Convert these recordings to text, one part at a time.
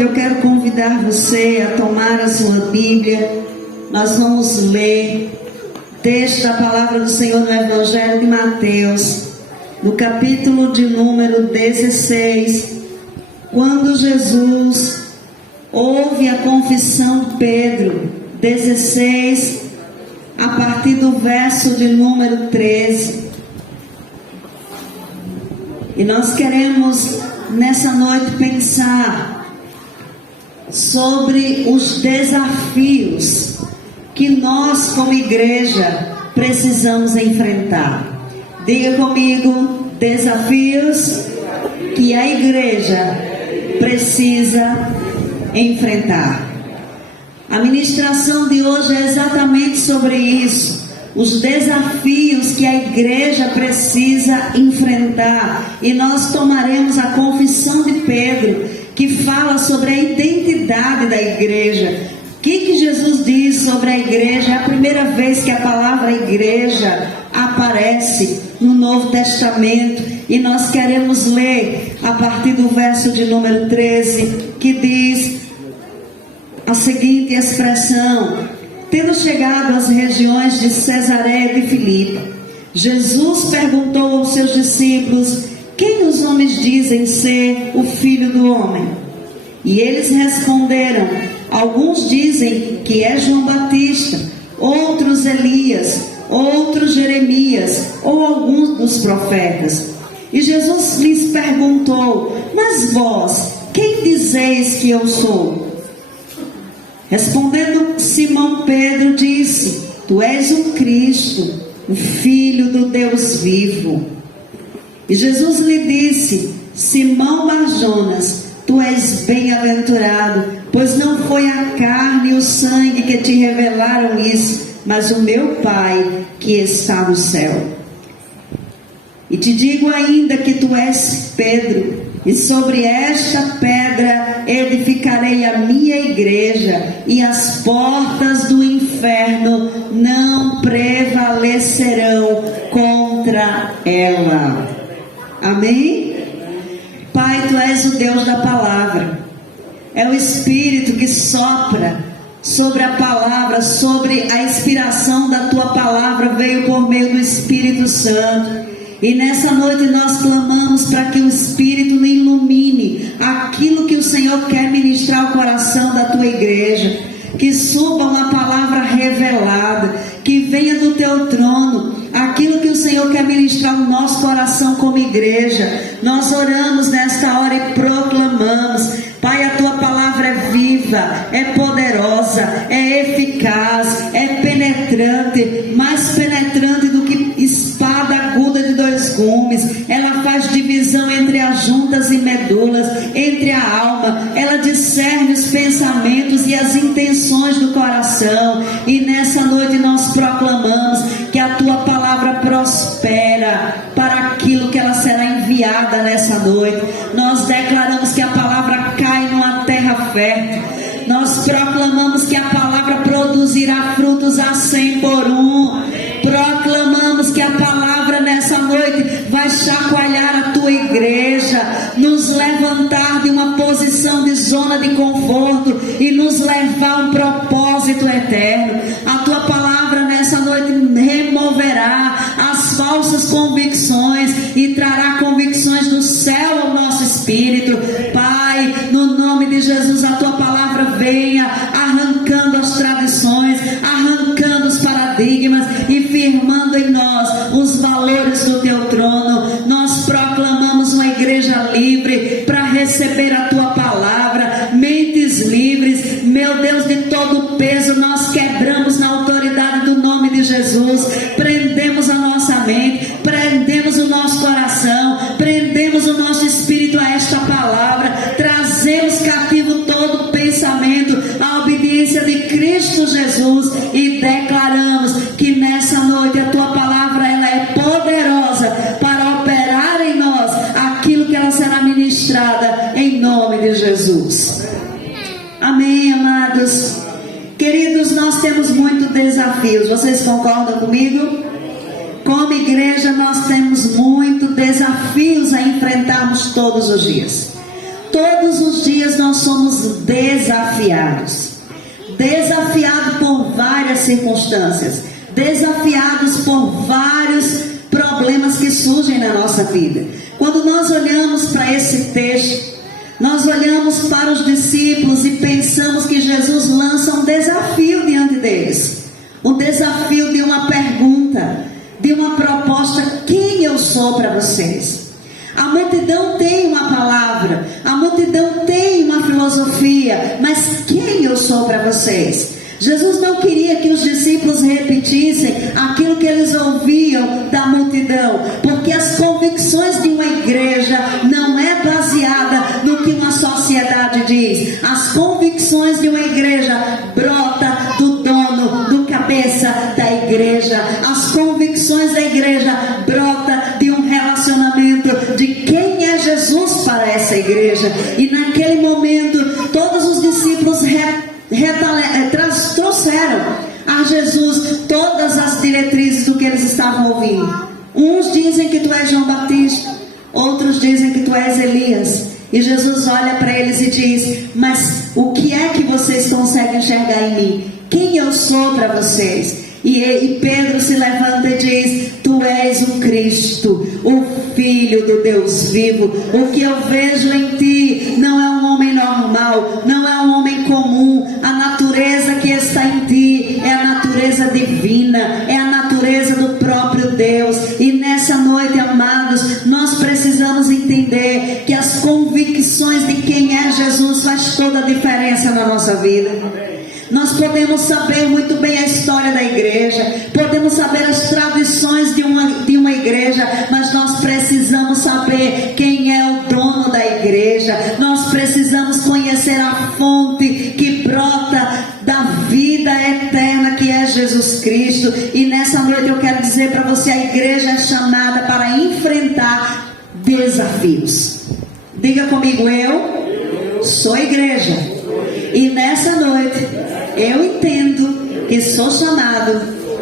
noite eu quero convidar você a tomar a sua Bíblia. Nós vamos ler texto da palavra do Senhor no Evangelho de Mateus, no capítulo de número 16, quando Jesus ouve a confissão de Pedro, 16, a partir do verso de número 13. E nós queremos nessa noite pensar sobre os desafios que nós como igreja precisamos enfrentar. Diga comigo: desafios que a igreja precisa enfrentar. A ministração de hoje é exatamente sobre isso. Os desafios que a igreja precisa enfrentar. E nós tomaremos a confissão de Pedro, que fala sobre a identidade da igreja. O que Jesus diz sobre a igreja? É a primeira vez que a palavra igreja aparece no Novo Testamento. E nós queremos ler a partir do verso de número 13, que diz a seguinte expressão: tendo chegado às regiões de Cesareia de Filipe, Jesus perguntou aos seus discípulos: quem os homens dizem ser o Filho do Homem? E eles responderam: alguns dizem que é João Batista, outros Elias, outros Jeremias, ou alguns dos profetas. E Jesus lhes perguntou: mas vós, quem dizeis que eu sou? Respondendo Simão Pedro disse: tu és o Cristo, o Filho do Deus vivo. E Jesus lhe disse: Simão Bar-Jonas, tu és bem-aventurado, pois não foi a carne e o sangue que te revelaram isso, mas o meu Pai que está no céu. E te digo ainda que tu és Pedro, e sobre esta pedra edificarei a minha igreja, e as portas do inferno não prevalecerão contra ela. Amém? Pai, tu és o Deus da palavra. É o Espírito que sopra sobre a palavra, sobre a inspiração da tua palavra, veio por meio do Espírito Santo. E nessa noite nós clamamos para que o Espírito ilumine aquilo que o Senhor quer ministrar ao coração da tua igreja. Que suba uma palavra revelada, que venha do teu trono aquilo que o Senhor quer ministrar no nosso coração como igreja. Nós oramos nesta hora e proclamamos: Pai, a tua palavra é viva, é poderosa, é eficaz, é penetrante, mais penetrante do que espada aguda de dois gumes. Ela faz divisão entre as juntas e medulas, entre a alma. Ela discerne os pensamentos e as intenções do coração. E nessa noite nós proclamamos que a tua palavra prospera para aquilo que ela será enviada nessa noite. Nós declaramos que a palavra cai numa terra fértil. Nós proclamamos que a palavra produzirá frutos a 100 por 1. Proclamamos que a palavra nessa noite vai chacoalhar a tua igreja, nos levantar de uma posição de zona de conforto e nos levar a um propósito eterno. A tua palavra nessa noite removerá as falsas convicções e trará convicções do céu ao nosso espírito. Pai, no nome de Jesus, a tua palavra venha arrancando as tradições, arrancando os paradigmas e firmando em nós os valores do teu trono. Nós proclamamos uma igreja livre para receber a tua palavra, mentes livres. Meu Deus, de todo peso nós quebramos na autoridade do nome de Jesus. Prendemos a nossa mente, prendemos o nosso coração, prendemos o nosso espírito a esta palavra. Trazemos cativo todo pensamento à obediência de Cristo Jesus e declaramos que nessa noite a tua palavra ela é poderosa para operar em nós aquilo que ela será ministrada em nome de Jesus. Amém, amados. Queridos, nós temos muitos desafios. Vocês concordam comigo? Como igreja nós temos muitos desafios a enfrentarmos todos os dias. Todos os dias nós somos desafiados por várias circunstâncias, desafiados por vários problemas que surgem na nossa vida. Quando nós olhamos para esse texto, nós olhamos para os discípulos e pensamos que Jesus lança um desafio diante deles, um desafio de uma pergunta, de uma proposta: quem eu sou para vocês? A multidão tem uma palavra, a multidão tem uma filosofia, mas quem eu sou para vocês? Jesus não queria que os discípulos repetissem aquilo que eles ouviam da multidão, porque as convicções de uma igreja não é baseada no que uma sociedade diz. As convicções de uma igreja brota do dono, do cabeça da igreja. As convicções da igreja brota de um relacionamento de quem é Jesus para essa igreja. E naquele momento todos os discípulos trouxeram a Jesus todas as diretrizes do que eles estavam ouvindo. Uns dizem que tu és João Batista, outros dizem que tu és Elias. E Jesus olha para eles e diz: mas o que é que vocês conseguem enxergar em mim? Quem eu sou para vocês? E Pedro se levanta e diz: tu és o Cristo, o Filho do Deus vivo. O que eu vejo em ti não é um homem normal, não é um homem comum. A natureza que está em ti é a natureza divina, é a natureza do próprio Deus. E nessa noite, amados, nós precisamos entender que as convicções de quem é Jesus faz toda a diferença na nossa vida. Nós podemos saber muito bem a história da igreja, podemos saber as tradições de uma igreja, mas nós precisamos saber quem é o dono da igreja. Nós precisamos conhecer a fonte que brota da vida eterna, que é Jesus Cristo. E nessa noite eu quero dizer para você: a igreja é chamada para enfrentar desafios. Diga comigo: eu sou igreja. E nessa noite eu entendo que sou chamado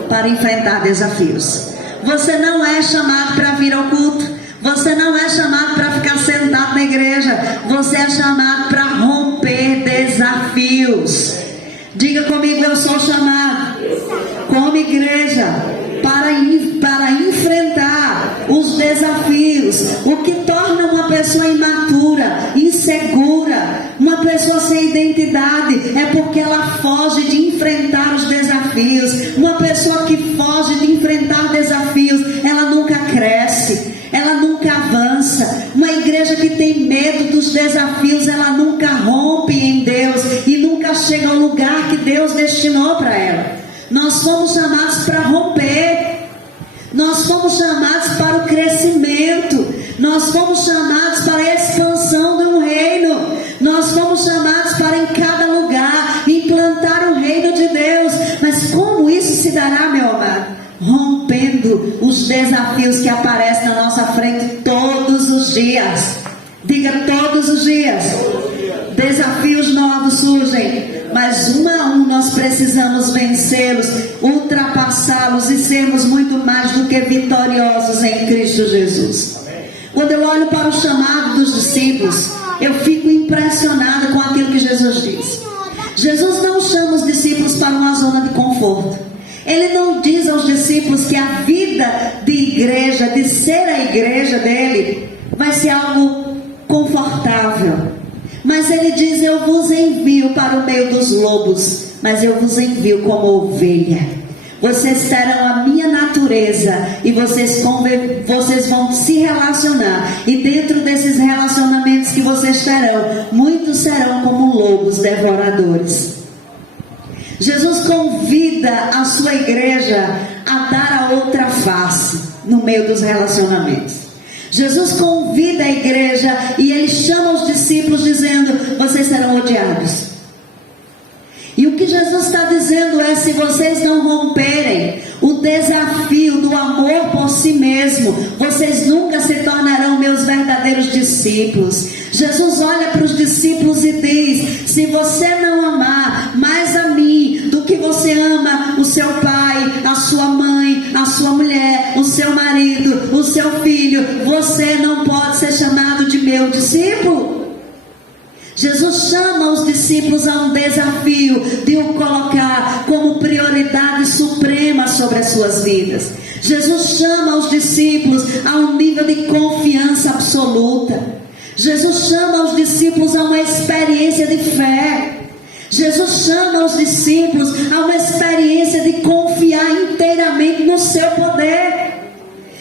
para enfrentar desafios. Você não é chamado para vir ao culto, você não é chamado para ficar sentado na igreja, você é chamado para romper desafios. Diga comigo: eu sou chamado como igreja para enfrentar os desafios. O que torna uma pessoa imatura, insegura, uma pessoa sem identidade, é porque ela foge de enfrentar os desafios. Uma pessoa que foge de enfrentar desafios, ela nunca cresce, ela nunca avança. Uma igreja que tem medo dos desafios, ela nunca rompe em Deus e nunca chega ao lugar que Deus destinou para ela. Nós fomos chamados para romper, nós fomos chamados para o crescimento, nós fomos chamados para a expansão de um reino, nós fomos chamados para em cada lugar implantar o reino de Deus. Mas como isso se dará, meu amado? Rompendo os desafios que aparecem na nossa frente todos os dias. Diga: todos os dias. Desafios novos surgem, mas um a um nós precisamos vencê-los, ultrapassá-los e sermos muito mais do que vitoriosos em Cristo Jesus. Quando eu olho para o chamado dos discípulos, eu fico impressionada com aquilo que Jesus diz. Jesus não chama os discípulos para uma zona de conforto. Ele não diz aos discípulos que a vida de igreja, de ser a igreja dele, vai ser algo confortável. Mas ele diz: eu vos envio para o meio dos lobos, mas eu vos envio como ovelha. Vocês terão a minha natureza e vocês vão se relacionar. E dentro desses relacionamentos que vocês terão, muitos serão como lobos devoradores. Jesus convida a sua igreja a dar a outra face no meio dos relacionamentos. Jesus convida a igreja e ele chama os discípulos dizendo: vocês serão odiados. E o que Jesus está dizendo é: se vocês não romperem o desafio do amor por si mesmo, vocês nunca se tornarão meus verdadeiros discípulos. Jesus olha para os discípulos e diz: se você não amar mais a mim do que você ama o seu pai, a sua mãe, a sua mulher, o seu marido, o seu filho, você não pode ser chamado de meu discípulo. Jesus chama chama os discípulos a um desafio de o colocar como prioridade suprema sobre as suas vidas. Jesus chama os discípulos a um nível de confiança absoluta. Jesus chama os discípulos a uma experiência de fé. Jesus chama os discípulos a uma experiência de confiar inteiramente no seu poder.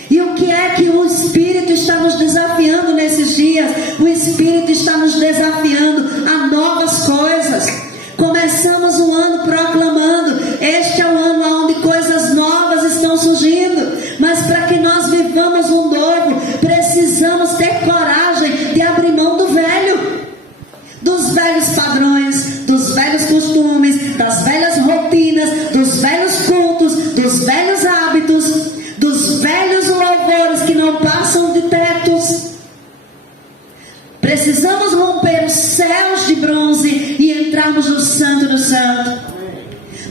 E o que é que o Espírito está nos desafiando nesses dias? O Espírito está nos desafiando a novas coisas. Começamos o ano proclamando: este é o ano onde coisas novas estão surgindo. Mas para que nós vivamos um novo, precisamos ter coragem de abrir mão do velho, dos velhos padrões, dos velhos costumes, das velhas rotinas, dos velhos cultos, dos velhos hábitos, dos velhos louvores que não passam de tetos. Precisamos romper os céus de bronze e entrarmos no Santo do Santo.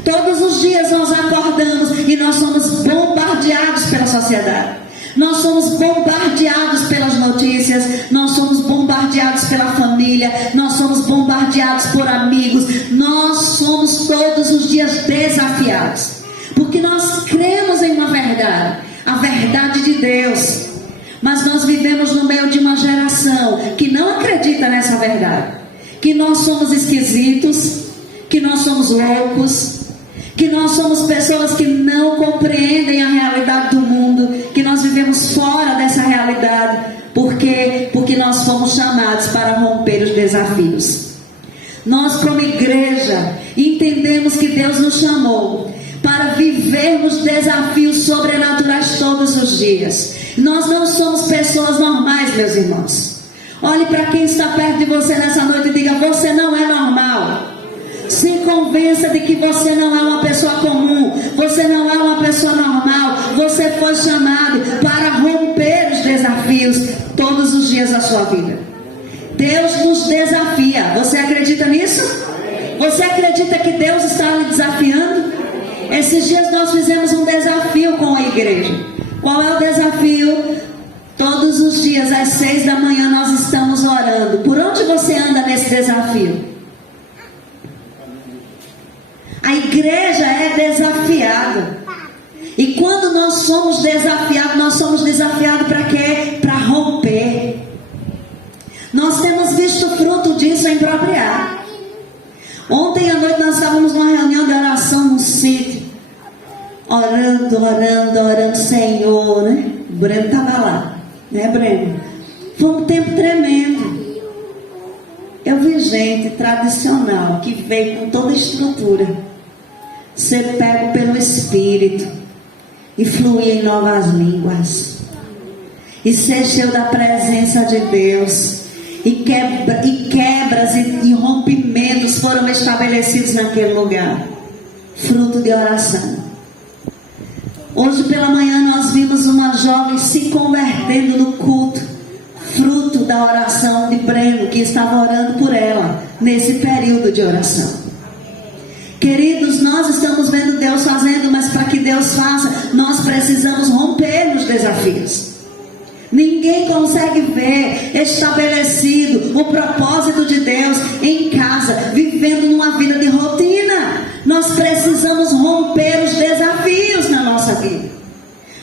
Todos os dias nós acordamos e nós somos bombardeados pela sociedade. Nós somos bombardeados pelas notícias, nós somos bombardeados pela família, nós somos bombardeados por amigos, nós somos todos os dias desafiados, porque nós cremos em uma verdade, a verdade de Deus, mas nós vivemos no meio de uma geração que não acredita nessa verdade, que nós somos esquisitos, que nós somos loucos, que nós somos pessoas que não compreendem a realidade do mundo, que nós vivemos fora dessa realidade. Por quê? Porque nós fomos chamados para romper os desafios. Nós, como igreja, entendemos que Deus nos chamou para vivermos desafios sobrenaturais todos os dias. Nós não somos pessoas normais, meus irmãos. Olhe para quem está perto de você nessa noite e diga: você não é normal. Se convença de que você não é uma pessoa comum, você não é uma pessoa normal, você foi chamado para romper os desafios todos os dias da sua vida. Deus nos desafia. Você acredita nisso? Você acredita que Deus está lhe desafiando? Esses dias nós fizemos um desafio com a igreja. Qual é o desafio? Todos os dias às 6 da manhã nós estamos orando. Por onde você anda nesse desafio? A igreja é desafiada. E quando nós somos desafiados para quê? Para romper. Nós temos visto o fruto disso em Propriar. Ontem à noite nós estávamos numa reunião de oração no sítio. Orando, Senhor, né? O Breno estava lá, né, Breno? Foi um tempo tremendo. Eu vi gente tradicional que veio com toda a estrutura, ser pego pelo Espírito e fluir em novas línguas, e ser cheio da presença de Deus, e quebras e rompimentos foram estabelecidos naquele lugar, fruto de oração. Hoje pela manhã nós vimos uma jovem se convertendo no culto, fruto da oração de Breno, que estava orando por ela nesse período de oração. Queridos, nós estamos vendo Deus fazendo, mas para que Deus faça, nós precisamos romper nos desafios. Ninguém consegue ver estabelecido o propósito de Deus em casa, vivendo numa vida de rotina. Nós precisamos romper os desafios na nossa vida.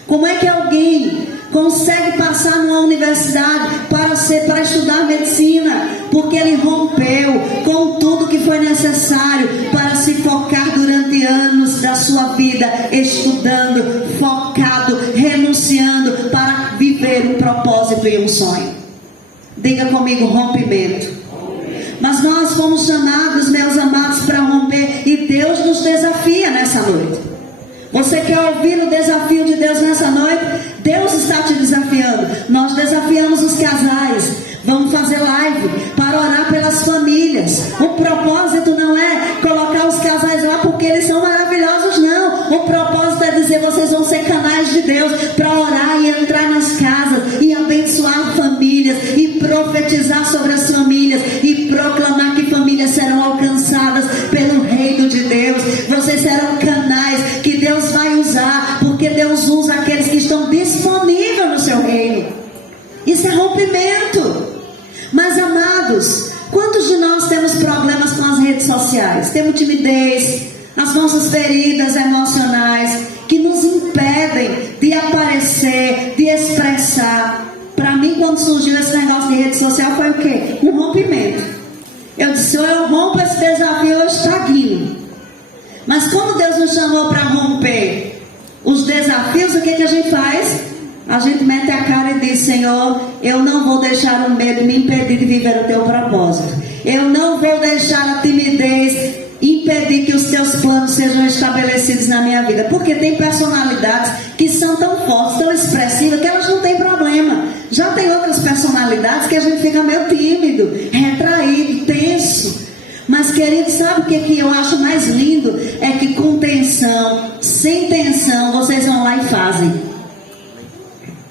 Como é que alguém consegue passar numa universidade para estudar medicina? Porque ele rompeu com tudo que foi necessário para se focar durante anos da sua vida, estudando, focado, renunciando para viver um propósito e um sonho. Diga comigo: rompimento. Mas nós fomos chamados, meus amados, para romper, e Deus nos desafia nessa noite. Você quer ouvir o desafio de Deus nessa noite? Deus está te desafiando. Nós desafiamos os casais. Vamos fazer live para orar pelas famílias. O propósito não é colocar os casais lá porque eles são maravilhosos, não. O propósito é dizer: vocês vão ser canais de Deus para orar e entrar nas casas e abençoar famílias e profetizar sobre as famílias e proclamar que famílias serão alcançadas pelo reino de Deus. Vocês serão canais que Deus vai usar, porque Deus usa aqueles que estão disponíveis no seu reino. Isso é rompimento. Mas amados, quantos de nós temos problemas sociais. Temos timidez, as nossas feridas emocionais que nos impedem de aparecer, de expressar. Para mim, quando surgiu esse negócio de rede social, foi o quê? Um rompimento. Eu disse, ou eu rompo esse desafio, eu estagno. Mas quando Deus nos chamou para romper os desafios, o que a gente faz? A gente mete a cara e diz, Senhor, eu não vou deixar o medo me impedir de viver o teu propósito. Eu não vou deixar a timidez impedir que os teus planos sejam estabelecidos na minha vida. Porque tem personalidades que são tão fortes, tão expressivas, que elas não têm problema. Já tem outras personalidades que a gente fica meio tímido, retraído, tenso. Mas, querido, sabe o que eu acho mais lindo? É que com tensão, sem tensão, vocês vão lá e fazem.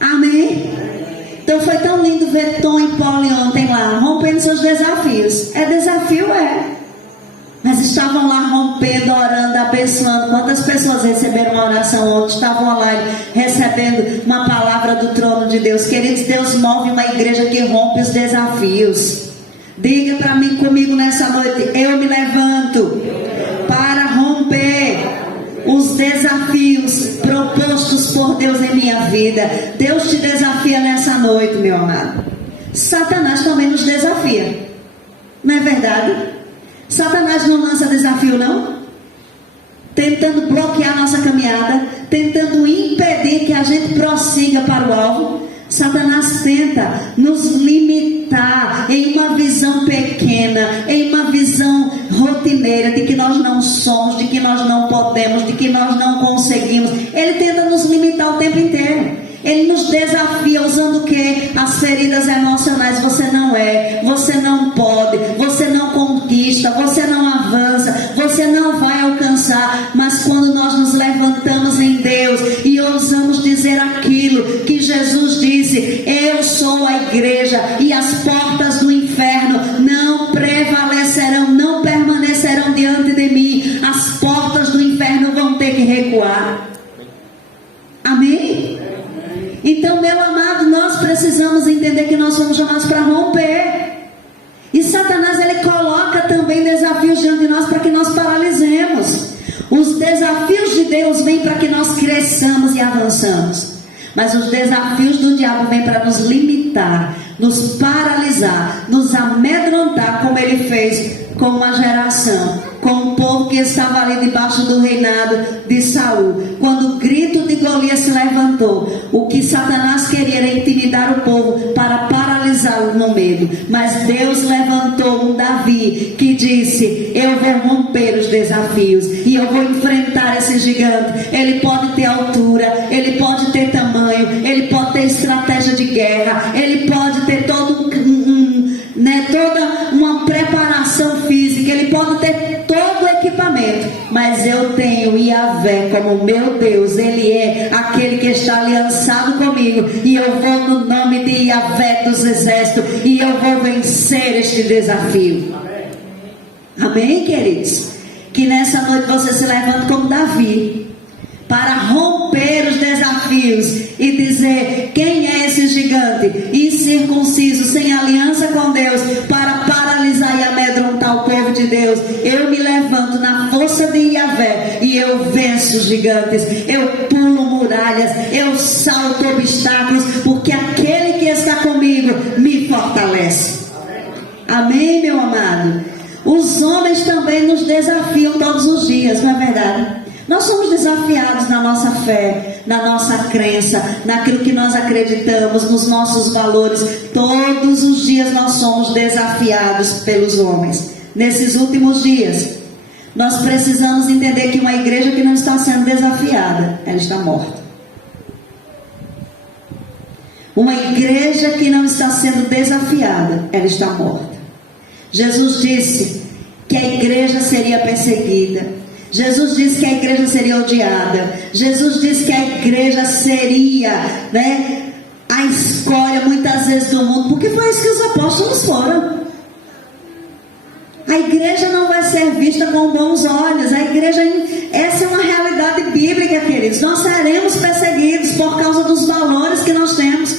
Amém? Então foi tão lindo ver Tom e Polly ontem lá, rompendo seus desafios. É desafio, é. Mas estavam lá rompendo, orando, abençoando. Quantas pessoas receberam uma oração ontem? Estavam online recebendo uma palavra do trono de Deus. Queridos, Deus move uma igreja que rompe os desafios. Diga para mim, comigo nessa noite, eu me levanto para romper os desafios propostos por Deus em minha vida. Deus te desafia nessa noite, meu amado. Satanás também nos desafia. Não é verdade? Satanás não lança desafio, não? Tentando bloquear nossa caminhada, tentando impedir que a gente prossiga para o alvo. Satanás tenta nos limitar em uma visão pequena, em uma visão rotineira de que nós não somos, de que nós não podemos, de que nós não conseguimos. Ele tenta nos limitar o tempo inteiro. Ele nos desafia usando o quê? As feridas emocionais. Você não é, você não pode, você não conquista, você não avança, você não vai alcançar. Mas quando nós nos levantamos em Deus e ousamos dizer aquilo que Jesus disse, eu sou a igreja e as portas do inferno não prevalecerão, não permanecerão diante de mim. As portas do inferno vão ter que recuar. Amém? Então, meu amado, nós precisamos entender que nós somos chamados para romper. E Satanás, ele coloca também desafios diante de nós para que nós paralisemos. Os desafios de Deus vêm para que nós cresçamos e avançamos. Mas os desafios do diabo vêm para nos limitar, nos paralisar, nos amedrontar, como ele fez com uma geração, com o povo que estava ali debaixo do reinado de Saul. Quando o grito de Golias se levantou, o que Satanás queria era intimidar o povo para paralisá-lo no medo. Mas Deus levantou um Davi que disse, eu vou romper os desafios e eu vou enfrentar esse gigante. Ele pode ter altura, ele pode ter tamanho, ele pode ter estratégia de guerra, ele pode ter todo toda uma preparação física, ele pode ter todo o equipamento, mas eu tenho Yahvé como meu Deus. Ele é aquele que está aliançado comigo, e eu vou no nome de Yahvé dos exércitos, e eu vou vencer este desafio. Amém, queridos? Que nessa noite você se levante como Davi, para romper os desafios e dizer, quem é esse gigante incircunciso, sem aliança com Deus, para paralisar e amedrontar o povo de Deus? Eu me levanto na força de Yahvé e eu venço os gigantes, eu pulo muralhas, eu salto obstáculos, porque aquele que está comigo me fortalece. Amém, meu amado? Os homens também nos desafiam todos os dias, não é verdade? Nós somos desafiados na nossa fé, na nossa crença, naquilo que nós acreditamos, nos nossos valores. Todos os dias nós somos desafiados pelos homens. Nesses últimos dias, nós precisamos entender que uma igreja que não está sendo desafiada, ela está morta. Uma igreja que não está sendo desafiada, ela está morta. Jesus disse que a igreja seria perseguida. Jesus disse que a igreja seria odiada. Jesus disse que a igreja seria, a escolha muitas vezes do mundo, porque foi isso que os apóstolos foram. A igreja não vai ser vista com bons olhos. A igreja, essa é uma realidade bíblica, queridos. Nós seremos perseguidos por causa dos valores que nós temos.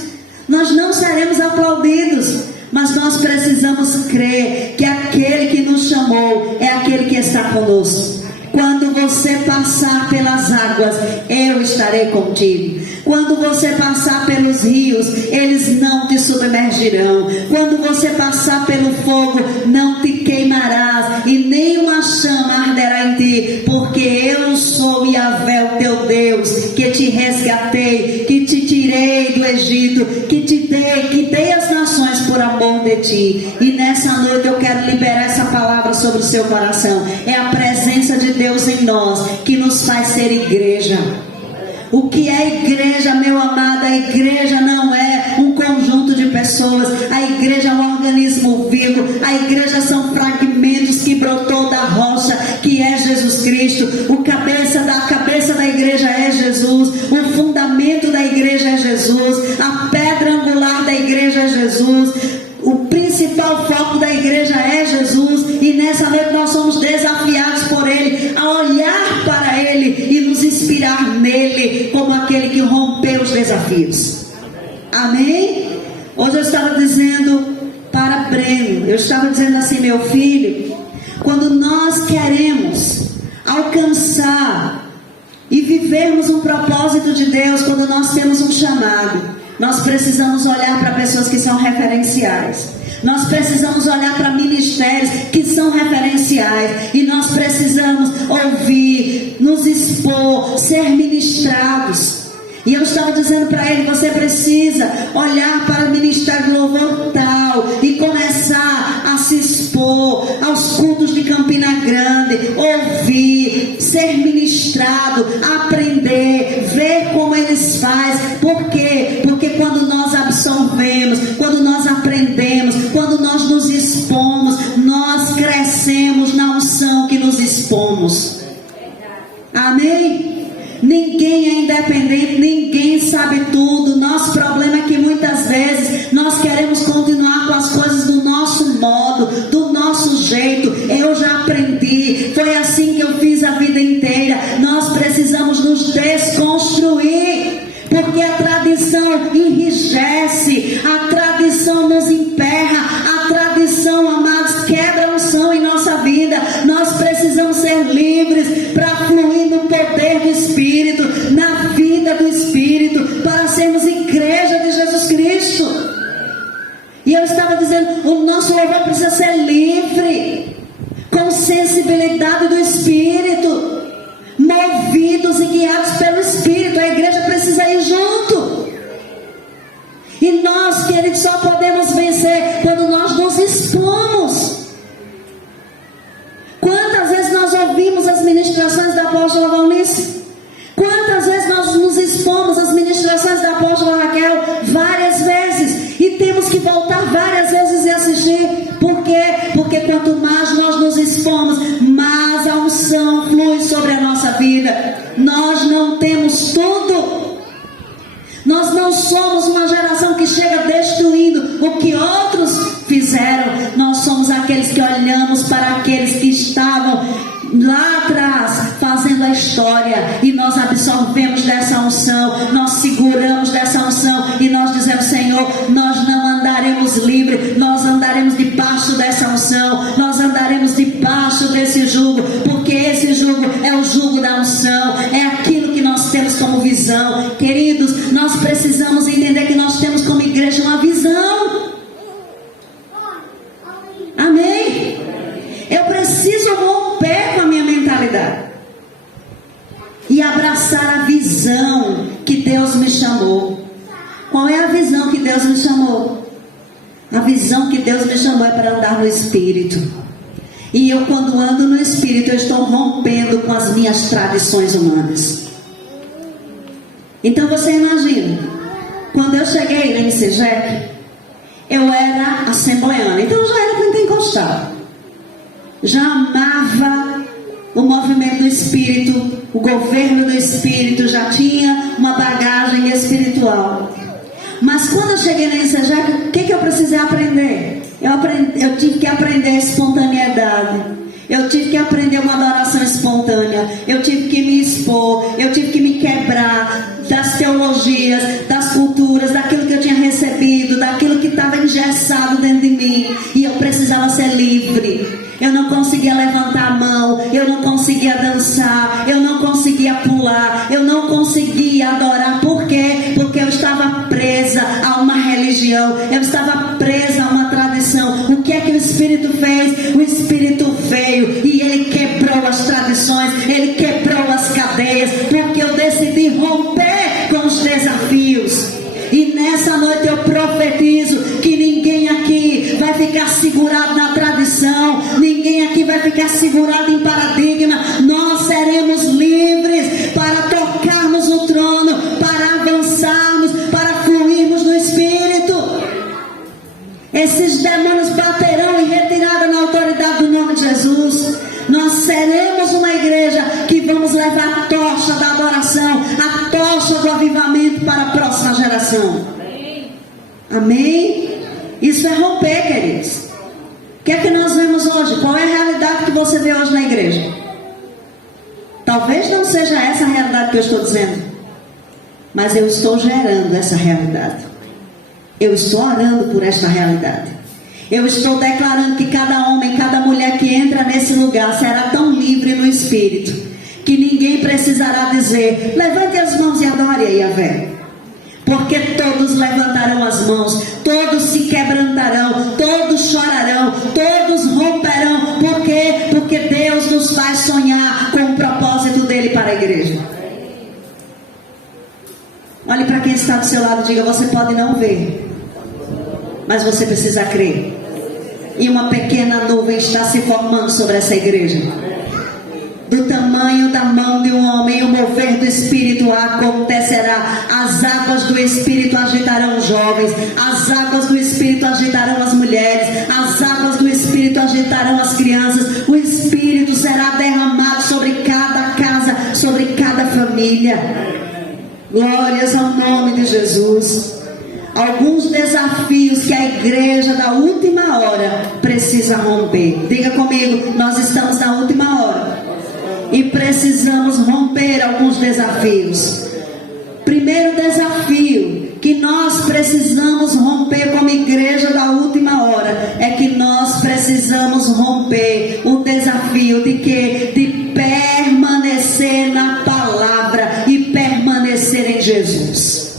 Nós não seremos aplaudidos, mas nós precisamos crer que aquele que nos chamou é aquele que está conosco. Quando você passar pelas águas, eu estarei contigo. Quando você passar pelos rios, eles não te submergirão. Quando você passar pelo fogo, não te queimarás, e nem uma chama arderá em ti, porque eu sou Yahvé, o teu Deus, que te resgatei, que te tirei do Egito, que dei as nações por amor de ti. E nessa noite eu quero liberar essa palavra sobre o seu coração. É a presença de Deus em nós que nos faz ser igreja. O que é igreja, meu amado? A igreja não é um conjunto de pessoas. A igreja é um organismo vivo. A igreja são fragmentos que brotou da rocha, que é Jesus Cristo. A cabeça da igreja é Jesus. O fundamento da igreja é Jesus. A pedra angular da igreja é Jesus. O principal foco da igreja é Jesus. E nessa noite nós somos desafiados por Ele a olhar para Ele e nos inspirar nele como aquele que rompeu os desafios. Amém? Hoje eu estava dizendo para Breno, eu estava dizendo assim: meu filho, quando nós queremos alcançar e vivermos um propósito de Deus, quando nós temos um chamado, nós precisamos olhar para pessoas que são referenciais. Nós precisamos olhar para ministérios que são referenciais. E nós precisamos ouvir, nos expor, ser ministrados. E eu estava dizendo para ele: você precisa olhar para o ministério do louvor tal e começar a se expor aos cultos de Campina Grande, ouvir, ser ministrado, aprender, ver como eles fazem. Por quê? Porque quando nós absorvemos, quando nós aprendemos, quando nós nos expomos, nós crescemos na unção que nos expomos. Amém? Ninguém é independente, ninguém sabe tudo. Nosso problema é que muitas vezes nós queremos continuar com as coisas do nosso modo, do nosso jeito. Eu já aprendi, foi assim que eu fiz a vida inteira. Nós precisamos nos desconstruir, porque a tradição enrijece, a tradição nos emperra, a tradição, amados, quebra a unção em nossa vida. Nós precisamos ser livres para fluir no poder do Espírito, na vida do Espírito, para sermos igreja de Jesus Cristo. E eu estava dizendo, o nosso louvor precisa ser livre, com sensibilidade do Espírito, movidos e guiados pelo Espírito. A igreja precisa ir junto. E nós, queridos, só podemos vencer quando nós nos expomos. Quantas vezes nós ouvimos as ministrações da apóstola Valnice? Quantas vezes nós nos expomos às ministrações da apóstola Raquel? Várias vezes. E temos que voltar várias vezes e assistir. Por quê? Porque quanto mais nós nos expomos, mais a unção flui sobre a nossa vida. Nós não temos tudo. Nós não somos uma geração que chega destruindo o que outros fizeram. Nós somos aqueles que olhamos para aqueles que estavam lá atrás fazendo a história, e nós absorvemos dessa unção, nós seguramos dessa unção e nós dizemos: Senhor, nós não andaremos livre, nós andaremos debaixo dessa unção, nós andaremos debaixo desse jugo, porque esse jugo é o jugo da unção, é aquilo que nós temos como visão. Queridos, nós precisamos entender que nós temos como igreja uma visão. Amém? Eu preciso romper com a minha mentalidade e abraçar a visão que Deus me chamou. Qual é a visão que Deus me chamou? A visão que Deus me chamou é para andar no Espírito. E eu, quando ando no Espírito, eu estou rompendo com as minhas tradições humanas. Então você imagina, quando eu cheguei na MCJEC, eu era assembleana, então eu já era pentecostal. Já amava o movimento do Espírito, o governo do Espírito, já tinha uma bagagem espiritual. Mas quando eu cheguei na ICEJEC, o que eu precisei aprender? Eu tive que aprender espontaneidade. Eu tive que aprender uma adoração espontânea. Eu tive que me expor. Eu tive que me quebrar das teologias, das culturas, daquilo que eu tinha recebido, daquilo que estava engessado dentro de mim. E eu precisava ser livre. Eu não conseguia conseguia levantar a mão, eu não conseguia dançar, eu não conseguia pular, eu não conseguia adorar. Por quê? Porque eu estava presa a uma religião, eu estava presa a uma tradição. O que é que o Espírito fez? O Espírito veio e ele quebrou as tradições, ele quebrou as cadeias, porque eu decidi romper com os desafios. E nessa noite eu profetizo que ninguém aqui vai ficar segurado na tradição, ninguém aqui vai ficar segurado em paradigma. Nós seremos livres para tocarmos o trono, para avançarmos, para fluirmos no Espírito. Esses demônios baterão em retirada na autoridade do nome de Jesus. Nós seremos uma igreja que vamos levar a tocha da adoração, a tocha do avivamento para a próxima geração. Amém? Isso é romper, queridos. O que é que nós vemos hoje? Qual é a realidade que você vê hoje na igreja? Talvez não seja essa a realidade que eu estou dizendo, mas eu estou gerando essa realidade. Eu estou orando por esta realidade. Eu estou declarando que cada homem, cada mulher que entra nesse lugar será tão livre no Espírito, que ninguém precisará dizer: levante as mãos e adore a Yahvé. Porque todos levantarão as mãos, todos se quebrantarão, todos chorarão, todos romperão. Por quê? Porque Deus nos faz sonhar com o propósito dele para a igreja. Olhe para quem está do seu lado e diga: você pode não ver, mas você precisa crer. E uma pequena nuvem está se formando sobre essa igreja. Do tamanho da mão de um homem, o mover do Espírito acontecerá. As águas do Espírito agitarão os jovens, as águas do Espírito agitarão as mulheres, as águas do Espírito agitarão as crianças. O Espírito será derramado sobre cada casa, sobre cada família. Glórias ao nome de Jesus. Alguns desafios que a igreja da última hora precisa romper. Diga comigo: nós estamos na última hora e precisamos romper alguns desafios. Primeiro desafio que nós precisamos romper como igreja da última hora é que nós precisamos romper o desafio de quê? De permanecer na palavra e permanecer em Jesus.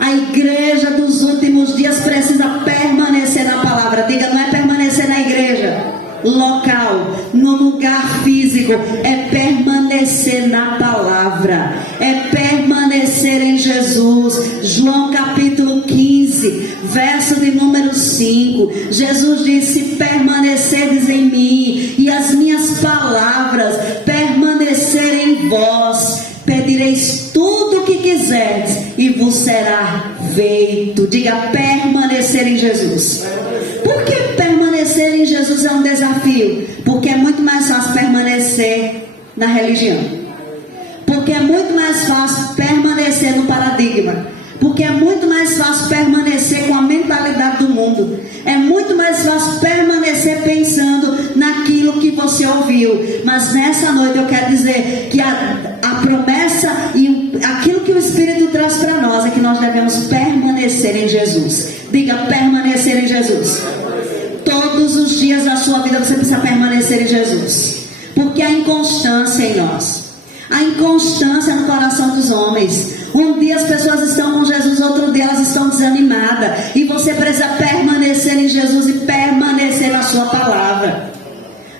A igreja dos últimos dias precisa permanecer na palavra. Diga: não é permanecer na igreja local, no lugar físico, é permanecer na palavra, é permanecer em Jesus. João capítulo 15, verso de número 5, Jesus disse: permaneceres em mim e as minhas palavras permanecerem em vós, pedireis tudo o que quiserdes e vos será feito. Diga: permanecer em Jesus. Por que permanecer em Jesus é um desafio? Porque é muito mais fácil permanecer na religião, porque é muito mais fácil permanecer no paradigma, porque é muito mais fácil permanecer com a mentalidade do mundo, é muito mais fácil permanecer pensando naquilo que você ouviu. Mas nessa noite eu quero dizer que a promessa e aquilo que o Espírito traz para nós é que nós devemos permanecer em Jesus. Diga: permanecer em Jesus. Todos os dias da sua vida você precisa permanecer em Jesus, porque há inconstância em nós, há inconstância no coração dos homens. Um dia as pessoas estão com Jesus, outro dia elas estão desanimadas, e você precisa permanecer em Jesus e permanecer na sua palavra.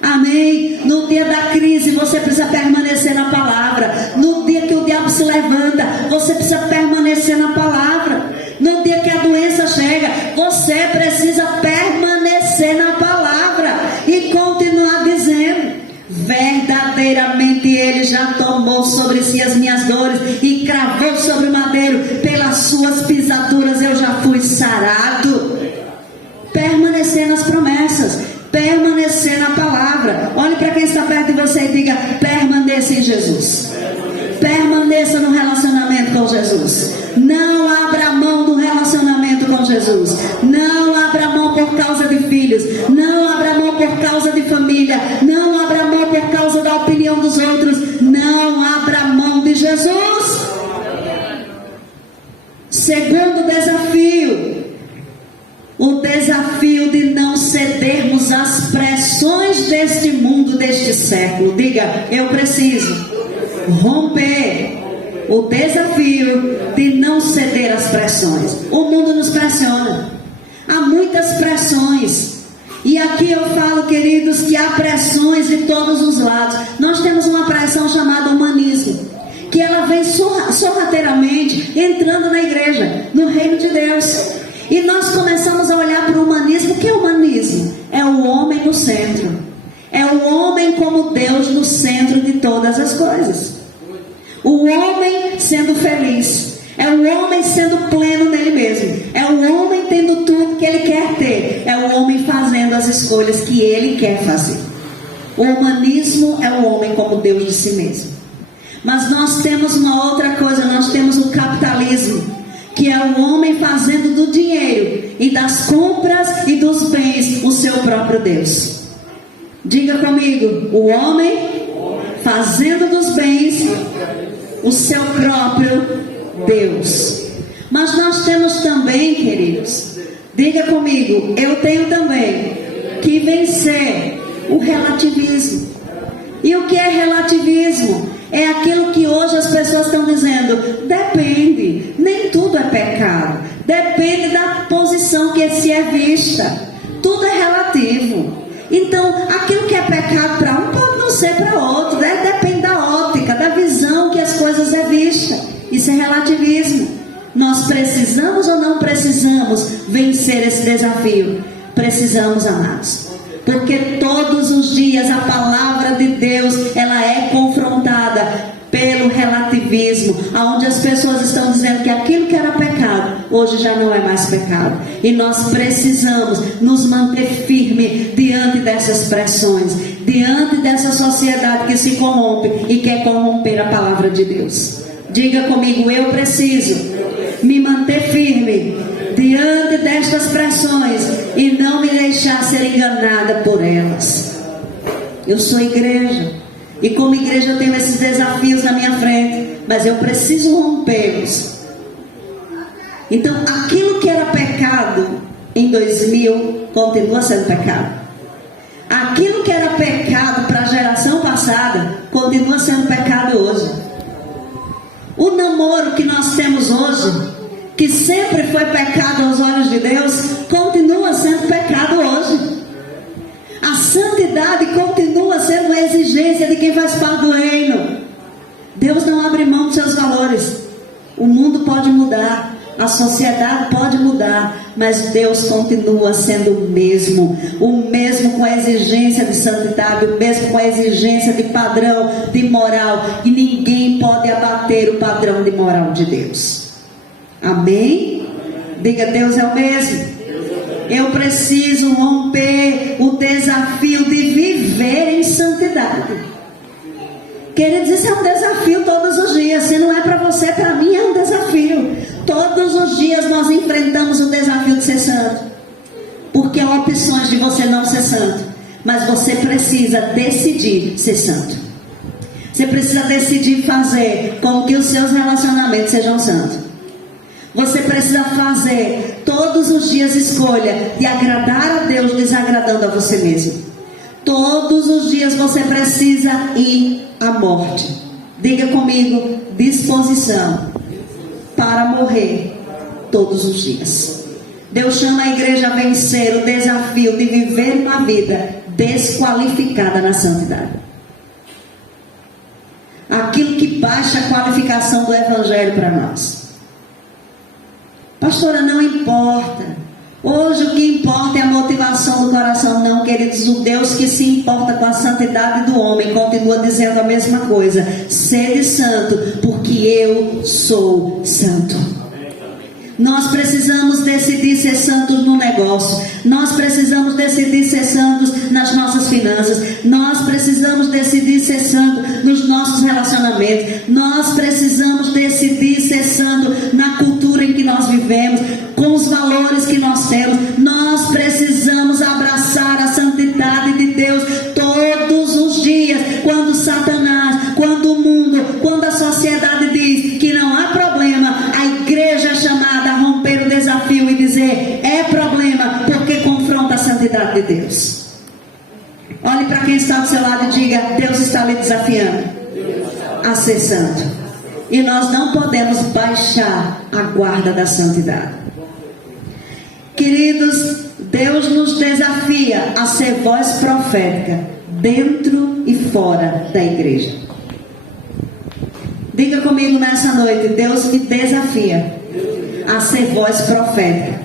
Amém? No dia da crise você precisa permanecer na palavra. No dia que o diabo se levanta, você precisa permanecer na palavra. No dia que a doença chega, você precisa permanecer na palavra e continuar dizendo: verdadeiramente Ele já tomou sobre si as minhas dores e cravou sobre o madeiro, pelas suas pisaduras eu já fui sarado. Permanecer nas promessas, permanecer na palavra. Olhe para quem está perto de você e diga: permaneça em Jesus. Permaneça no relacionamento com Jesus. Não abra mão do relacionamento com Jesus. Não abra mão por causa de filhos. Não abra mão por causa de família. Não abra mão por causa da opinião dos outros. Não abra mão de Jesus. Segundo desafio: o desafio de não cedermos às pressões deste mundo deste século. Diga: eu preciso romper o desafio de não ceder às pressões. O mundo nos pressiona. Há muitas pressões. E aqui eu falo, queridos, que há pressões de todos os lados. Nós temos uma pressão chamada humanismo, que ela vem sorrateiramente entrando na igreja, no reino de Deus. E nós começamos a olhar para o humanismo. O que é o humanismo? É o homem no centro. É o homem como Deus no centro de todas as coisas. O homem sendo feliz. É o homem sendo pleno nele mesmo. É o homem tendo tudo que ele quer ter. É o homem fazendo as escolhas que ele quer fazer. O humanismo é o homem como Deus de si mesmo. Mas nós temos uma outra coisa. Nós temos o capitalismo, que é o homem fazendo do dinheiro e das compras e dos bens o seu próprio Deus. Diga comigo: o homem fazendo dos bens o seu próprio Deus. Mas nós temos também, queridos, diga comigo, eu tenho também que vencer o relativismo. E o que é relativismo? É aquilo que hoje as pessoas estão dizendo: depende, nem tudo é pecado, depende da posição que se é vista, tudo é relativo. Então, aquilo que é pecado para um pode não ser para outro, depende da ótica, da visão que as coisas é vista. Isso é relativismo. Nós precisamos ou não precisamos vencer esse desafio? Precisamos, amados. Porque todos os dias a palavra de Deus, ela é confrontada pelo relativismo, onde as pessoas estão dizendo que aquilo que era pecado, hoje já não é mais pecado. E nós precisamos nos manter firmes diante dessas pressões, diante dessa sociedade que se corrompe e quer corromper a palavra de Deus. Diga comigo: eu preciso me manter firme diante destas pressões e não me deixar ser enganada por elas. Eu sou igreja, e como igreja eu tenho esses desafios na minha frente, mas eu preciso rompê-los. Então, aquilo que era pecado em 2000 continua sendo pecado. Aquilo que era pecado para a geração passada continua sendo pecado hoje. O namoro que nós temos hoje, que sempre foi pecado aos olhos de Deus, continua sendo pecado hoje. A santidade continua sendo uma exigência de quem faz parte do reino. Deus não abre mão dos seus valores. O mundo pode mudar, a sociedade pode mudar, mas Deus continua sendo o mesmo com a exigência de santidade, o mesmo com a exigência de padrão de moral, e ninguém pode abater o padrão de moral de Deus. Amém? Diga: Deus é o mesmo. Eu preciso romper o desafio de viver em santidade. Queridos, isso é um desafio todos os dias. Se não é para você, para mim é um desafio. Todos os dias nós enfrentamos o desafio de ser santo, porque há opções de você não ser santo, mas você precisa decidir ser santo. Você precisa decidir fazer com que os seus relacionamentos sejam santos. Você precisa fazer todos os dias escolha de agradar a Deus, desagradando a você mesmo. Todos os dias você precisa ir à morte. Diga comigo: disposição para morrer todos os dias. Deus chama a igreja a vencer o desafio de viver uma vida desqualificada na santidade. Aquilo que baixa a qualificação do evangelho para nós. Pastora, não importa. Hoje o que importa é a motivação do coração. Não, queridos, o Deus que se importa com a santidade do homem continua dizendo a mesma coisa: sede santo, porque eu sou santo. Nós precisamos decidir ser santos no negócio. Nós precisamos decidir ser santos nas nossas finanças. Nós precisamos decidir ser santos nos nossos relacionamentos. Nós precisamos decidir ser santos na cultura em que nós vivemos, com os valores que nós temos. Nós precisamos abraçar a santidade de Deus todos os dias. Quando Satanás, quando o mundo, quando a sociedade diz que não há problema, a igreja é chamada a romper o desafio e dizer: é problema, porque confronta a santidade de Deus. Olhe para quem está do seu lado e desafiando? A ser santo. E nós não podemos baixar a guarda da santidade. Queridos, Deus nos desafia a ser voz profética dentro e fora da igreja. Diga comigo nessa noite: Deus me desafia a ser voz profética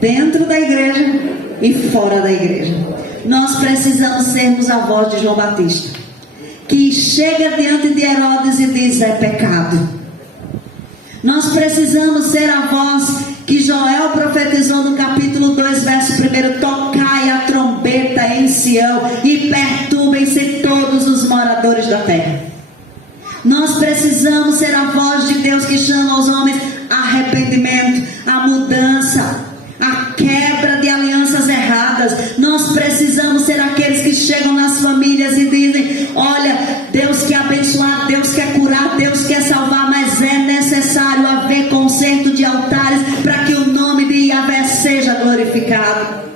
dentro da igreja e fora da igreja. Nós precisamos sermos a voz de João Batista, que chega diante de Herodes e diz: é pecado. Nós precisamos ser a voz que Joel profetizou no capítulo 2, verso 1: tocai a trombeta em Sião e perturbem-se todos os moradores da terra. Nós precisamos ser a voz de Deus que chama os homens a arrependimento, a mudança, a quebra de alianças erradas. Nós precisamos ser aqueles que chegam nas famílias e dizem: olha, Deus quer abençoar, Deus quer curar, Deus quer salvar, mas é necessário haver conserto de altares para que o nome de Yahvé seja glorificado.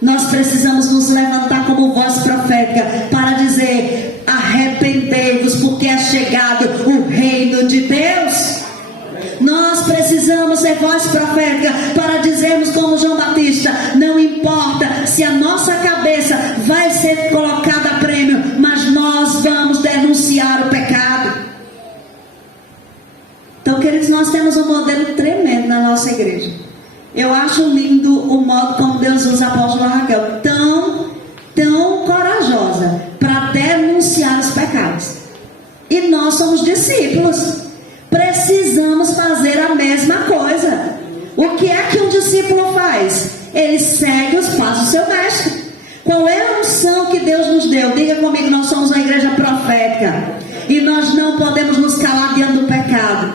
Nós precisamos nos levantar como voz profética para dizer: arrependei-vos, porque é chegado o reino de Deus. Nós precisamos ser voz profética para dizermos como João Batista: não importa se a nossa cabeça vai ser colocada a prêmio, mas nós vamos denunciar o pecado. Então, queridos, nós temos um modelo tremendo na nossa igreja. Eu acho lindo o modo como Deus usa a apóstola Raquel, tão corajosa para denunciar os pecados. E nós somos discípulos, precisamos fazer a mesma coisa. O que é que um discípulo faz? Ele segue os passos do seu mestre. Qual é a unção que Deus nos deu? Diga comigo: nós somos uma igreja profética e nós não podemos nos calar diante do pecado.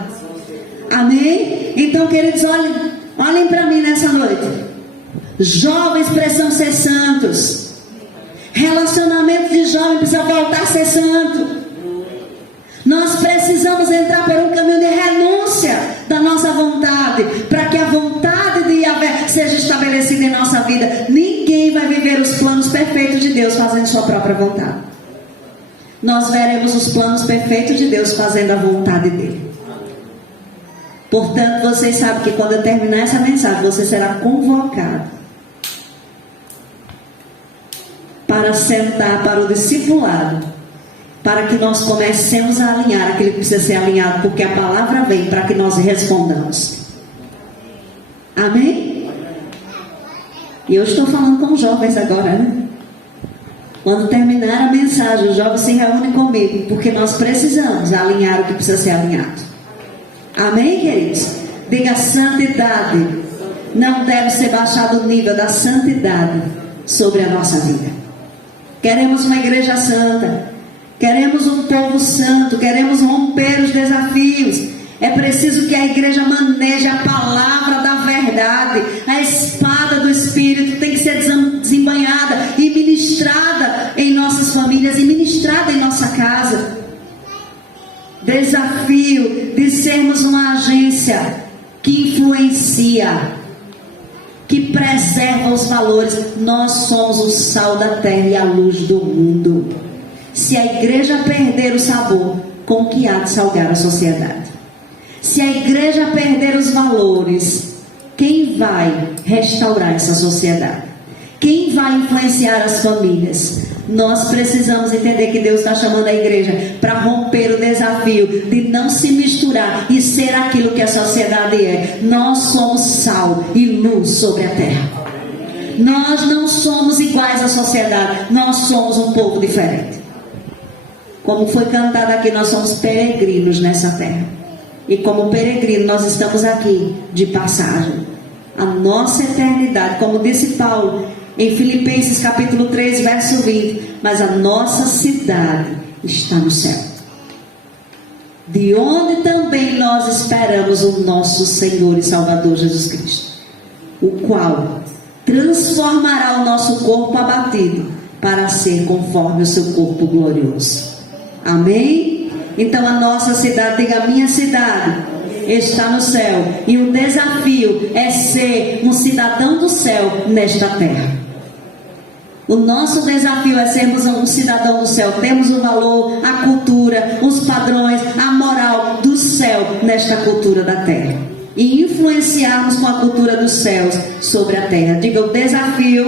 Amém? Então, queridos, olhem para mim nessa noite. Jovens precisam ser santos. Relacionamento de jovem precisa voltar a ser santo. Nós precisamos entrar por um caminho de renúncia da nossa vontade, para que a vontade de Yahvé seja estabelecida em nossa vida. Ninguém vai viver os planos perfeitos de Deus fazendo sua própria vontade. Nós veremos os planos perfeitos de Deus fazendo a vontade dele. Portanto, vocês sabem que quando eu terminar essa mensagem, você será convocado para sentar para o discipulado, para que nós comecemos a alinhar aquilo que precisa ser alinhado, porque a palavra vem para que nós respondamos. Amém? E eu estou falando com os jovens agora, né? Quando terminar a mensagem, os jovens se reúnem comigo, porque nós precisamos alinhar o que precisa ser alinhado. Amém, queridos? Diga: santidade. Não deve ser baixado o nível da santidade sobre a nossa vida. Queremos uma igreja santa, queremos um povo santo, queremos romper os desafios. É preciso que a igreja maneje a palavra da verdade. A espada do Espírito tem que ser desembanhada e ministrada em nossas famílias e ministrada em nossa casa. Desafio de sermos uma agência que influencia, que preserva os valores. Nós somos o sal da terra e a luz do mundo. Se a igreja perder o sabor, com que há de salgar a sociedade? Se a igreja perder os valores, quem vai restaurar essa sociedade? Quem vai influenciar as famílias? Nós precisamos entender que Deus está chamando a igreja para romper o desafio de não se misturar e ser aquilo que a sociedade é. Nós somos sal e luz sobre a terra. Nós não somos iguais à sociedade, nós somos um povo diferente. Como foi cantado aqui, nós somos peregrinos nessa terra. E como peregrino, nós estamos aqui de passagem. A nossa eternidade, como disse Paulo em Filipenses capítulo 3, verso 20, mas a nossa cidade está no céu, de onde também nós esperamos o nosso Senhor e Salvador Jesus Cristo, o qual transformará o nosso corpo abatido para ser conforme o seu corpo glorioso. Amém? Então a nossa cidade, diga: a minha cidade está no céu, e o desafio é ser um cidadão do céu nesta terra. O nosso desafio é sermos um cidadão do céu. Temos o valor, a cultura, os padrões, a moral do céu nesta cultura da terra. E influenciarmos com a cultura dos céus sobre a terra. Diga, o desafio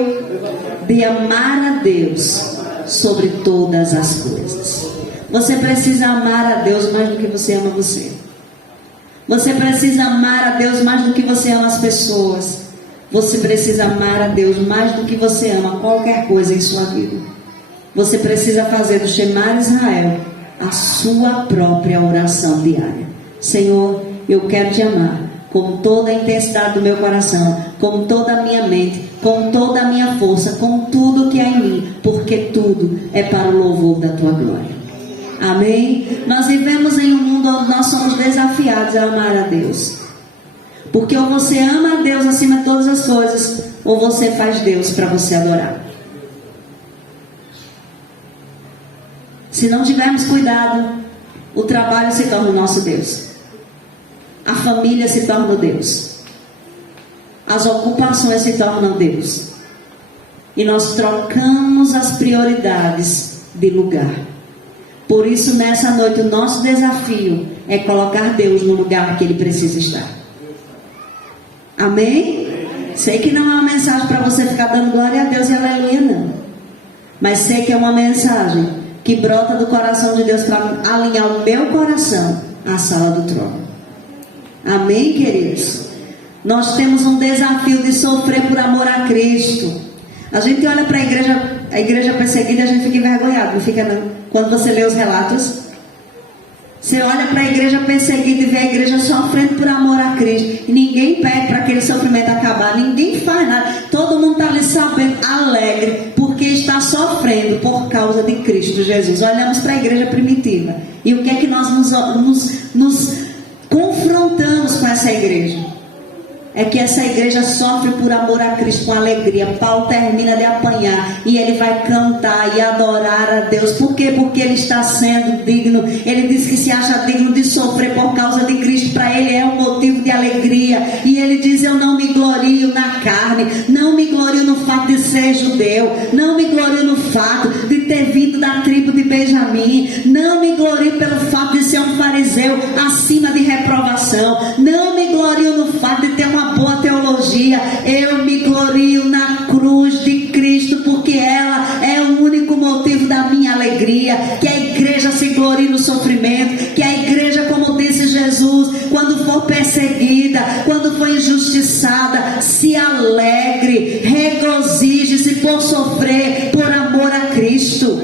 de amar a Deus sobre todas as coisas. Você precisa amar a Deus mais do que você ama você. Você precisa amar a Deus mais do que você ama as pessoas. Você precisa amar a Deus mais do que você ama qualquer coisa em sua vida. Você precisa fazer do Shema Israel a sua própria oração diária. Senhor, eu quero te amar com toda a intensidade do meu coração, com toda a minha mente, com toda a minha força, com tudo que é em mim, porque tudo é para o louvor da tua glória. Amém? Nós vivemos em um mundo onde nós somos desafiados a amar a Deus. Porque ou você ama a Deus acima de todas as coisas, ou você faz Deus para você adorar. Se não tivermos cuidado, o trabalho se torna o nosso Deus. A família se torna o Deus. As ocupações se tornam Deus. E nós trocamos as prioridades de lugar. Por isso, nessa noite, o nosso desafio é colocar Deus no lugar que Ele precisa estar. Amém? Sei que não é uma mensagem para você ficar dando glória a Deus e aleluia, não. Mas sei que é uma mensagem que brota do coração de Deus para alinhar o meu coração à sala do trono. Amém, queridos? Nós temos um desafio de sofrer por amor a Cristo. A gente olha para a igreja perseguida e a gente fica envergonhado, não fica não? Quando você lê os relatos. Você olha para a igreja perseguida e vê a igreja sofrendo por amor a Cristo. E ninguém pede para aquele sofrimento acabar. Ninguém faz nada. Todo mundo está ali sabendo, alegre, porque está sofrendo por causa de Cristo Jesus. Olhamos para a igreja primitiva. E o que é que nós nos confrontamos com essa igreja? É que essa igreja sofre por amor a Cristo com alegria. Paulo termina de apanhar e ele vai cantar e adorar a Deus. Por quê? Porque ele está sendo digno. Ele diz que se acha digno de sofrer por causa de Cristo. Para ele é um motivo de alegria. E ele diz, eu não me glorio na carne, não me glorio no fato de ser judeu, não me glorio no fato de ter vindo da tribo de Benjamim, não me glorio pelo fato de ser um fariseu acima de reprovação, não me glorio no fato de ter uma boa teologia. Eu me glorio na cruz de Cristo, porque ela é o único motivo da minha alegria. Que a igreja se glorie no sofrimento, que a igreja, como disse Jesus, quando for perseguida, quando for injustiçada, se alegre, regozije-se por sofrer por amor a Cristo.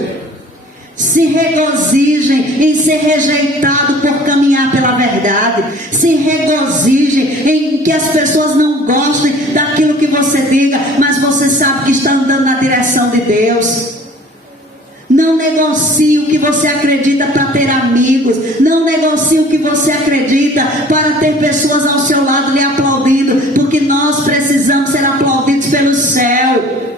Se regozijem em ser rejeitado por caminhar pela verdade. Se regozijem em que as pessoas não gostem daquilo que você diga, mas você sabe que está andando na direção de Deus. Não negocie o que você acredita para ter amigos. Não negocie o que você acredita para ter pessoas ao seu lado lhe aplaudindo, porque nós precisamos ser aplaudidos pelo céu.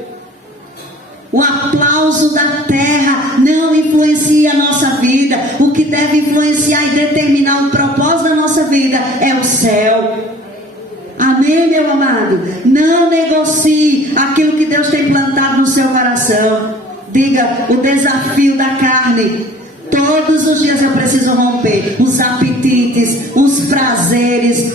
O aplauso da terra não influencia a nossa vida. O que deve influenciar e determinar o propósito da nossa vida é o céu. Amém, meu amado? Não negocie aquilo que Deus tem plantado no seu coração. Diga, o desafio da carne. Todos os dias eu preciso romper os apetites, os prazeres,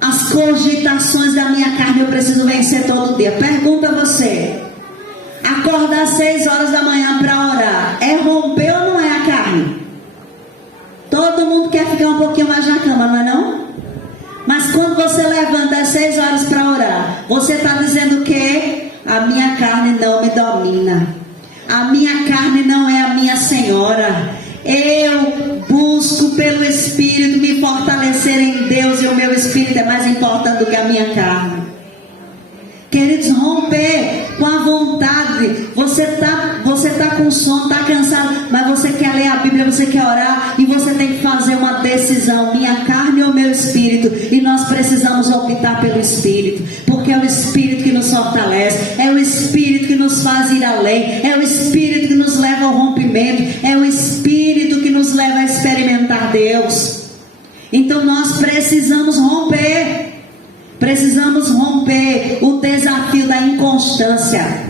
as cogitações da minha carne. Eu preciso vencer todo dia. Pergunta a você: acordar às 6 horas da manhã para orar é romper ou não é a carne? Todo mundo quer ficar um pouquinho mais na cama, não é não? Mas quando você levanta às 6 horas para orar, você está dizendo que a minha carne não me domina, a minha carne não é a minha senhora. Eu busco pelo Espírito me fortalecer em Deus, e o meu Espírito é mais importante do que a minha carne. Queridos, romper com a vontade. Você tá com sono, está cansado, mas você quer ler a Bíblia, você quer orar, e você tem que fazer uma decisão: minha carne ou meu espírito? E nós precisamos optar pelo Espírito, porque é o Espírito que nos fortalece, é o Espírito que nos faz ir além, é o Espírito que nos leva ao rompimento, é o Espírito que nos leva a experimentar Deus. Então nós precisamos romper. Precisamos romper o desafio da inconstância.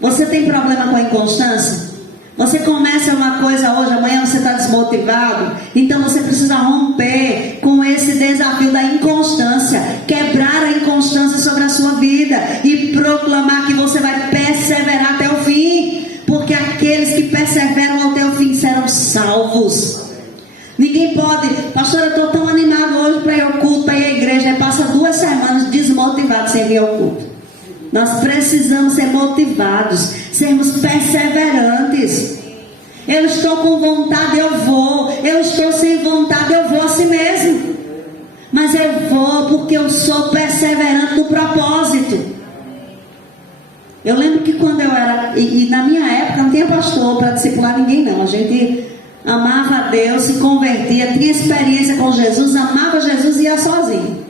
Você tem problema com a inconstância? Você começa uma coisa hoje, amanhã você está desmotivado. Então você precisa romper com esse desafio da inconstância. Quebrar a inconstância sobre a sua vida e proclamar que você vai perseverar até o fim. Porque aqueles que perseveram até o fim serão salvos. Ninguém pode, pastor, eu estou tão animado hoje para ir ao culto, para ir à igreja. Passa 2 semanas desmotivado sem ir ao culto. Nós precisamos ser motivados, sermos perseverantes. Eu estou com vontade, eu vou. Eu estou sem vontade, eu vou assim mesmo. Mas eu vou porque eu sou perseverante no propósito. Eu lembro que quando eu era, e na minha época não tinha pastor para discipular ninguém não. A gente amava a Deus, se convertia, tinha experiência com Jesus, amava Jesus e ia sozinho.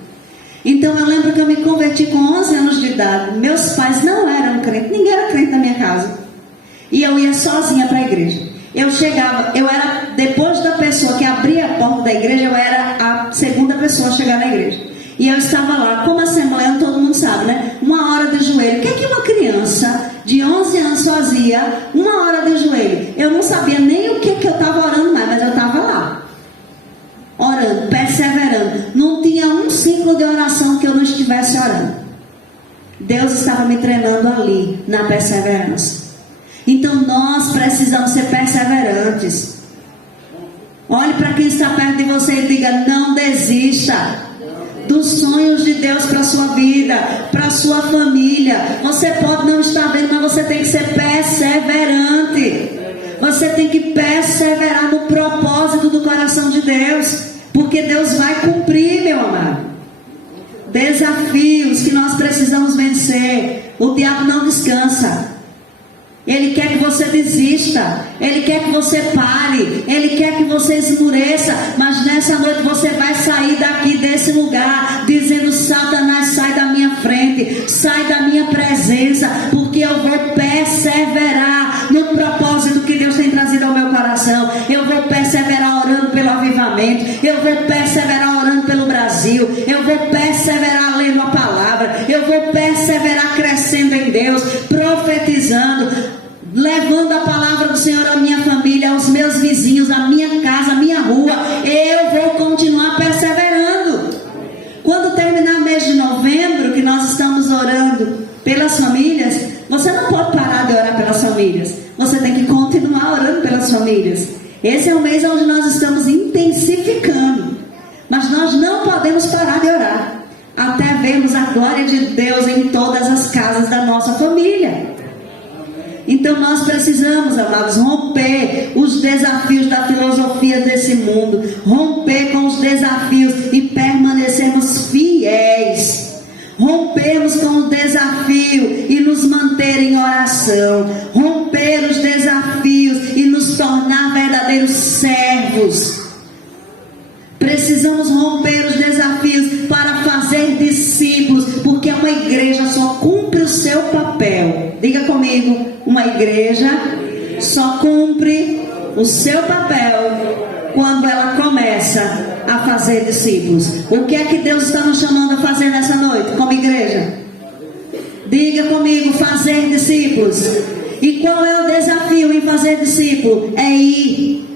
Então eu lembro que eu me converti com 11 anos de idade. Meus pais não eram crentes, ninguém era crente na minha casa. E eu ia sozinha para a igreja. Eu chegava, eu era, depois da pessoa que abria a porta da igreja, eu era a segunda pessoa a chegar na igreja. E eu estava lá, como assembleia, todo mundo sabe, né? 1 hora de joelho. O que é que uma criança de 11 anos fazia 1 hora de joelho? Eu não sabia nem o que eu estava orando mais, mas eu estava lá. Orando, perseverando. Não tinha um ciclo de oração que eu não estivesse orando. Deus estava me treinando ali, na perseverança. Então nós precisamos ser perseverantes. Olhe para quem está perto de você e diga: não desista dos sonhos de Deus para a sua vida, para a sua família. Você pode não estar vendo, mas você tem que ser perseverante. Você tem que perseverar no propósito do coração de Deus, porque Deus vai cumprir, meu amado. Desafios que nós precisamos vencer. O diabo não descansa. Ele quer que você desista, ele quer que você pare, ele quer que você esmureça. Mas nessa noite você vai sair daqui desse lugar dizendo: Satanás, sai da minha frente, sai da minha presença, porque eu vou perseverar no propósito que Deus tem trazido ao meu coração. Eu vou perseverar orando pelo avivamento, eu vou perseverar orando pelo Brasil, eu vou perseverar lendo a palavra, eu vou perseverar crescendo em Deus, profetizando, levando a palavra do Senhor à minha família, aos meus vizinhos, à minha casa, à minha rua. Eu vou continuar perseverando. Quando terminar o mês de novembro, que nós estamos orando pelas famílias, você não pode parar de orar pelas famílias. Você tem que continuar orando pelas famílias. Esse é o mês onde nós estamos intensificando. Mas nós não podemos parar de orar até vermos a glória de Deus em todas as casas da nossa família. Então nós precisamos, amados, romper os desafios da filosofia desse mundo, romper com os desafios e permanecermos fiéis, rompermos com o desafio e nos manter em oração, romper os desafios e nos tornar verdadeiros servos. Precisamos romper os desafios para fazer discípulos, porque uma igreja só cumpre o seu papel. Diga comigo: uma igreja só cumpre o seu papel quando ela começa a fazer discípulos. O que é que Deus está nos chamando a fazer nessa noite como igreja? Diga comigo: fazer discípulos. E qual é o desafio em fazer discípulo? É ir.